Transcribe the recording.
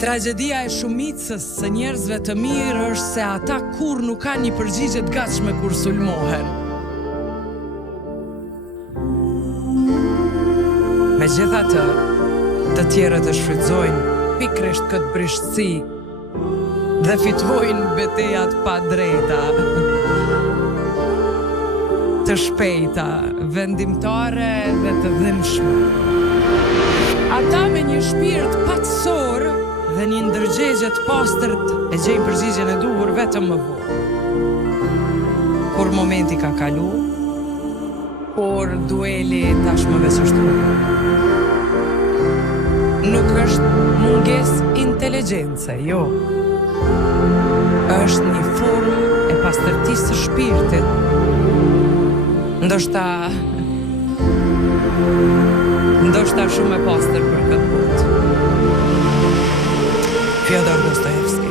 Tragedia e shumicës së njerëzve të mirë është se ata kur nuk kanë një përgjigje të gatshme kur sulmohen. Megjithatë, të tjerët e shfrytëzojnë pikërisht këtë brishtësi dhe fitojnë betejat pa drejta, të shpejta, vendimtare dhe të dhimbshme. Ata me një shpirt patësor dhe një ndërgjegje të pastërt e gjejnë përgjigjen e duhur vetëm më vonë. Kur momenti ka kalu, por dueli tashmë veçështuar. Nuk është mungesë inteligjencë, jo. Është një formë e pastërtisë së shpirtit. Ndoshta shumë e pastër për këtë botë. Fyodor Dostojevski.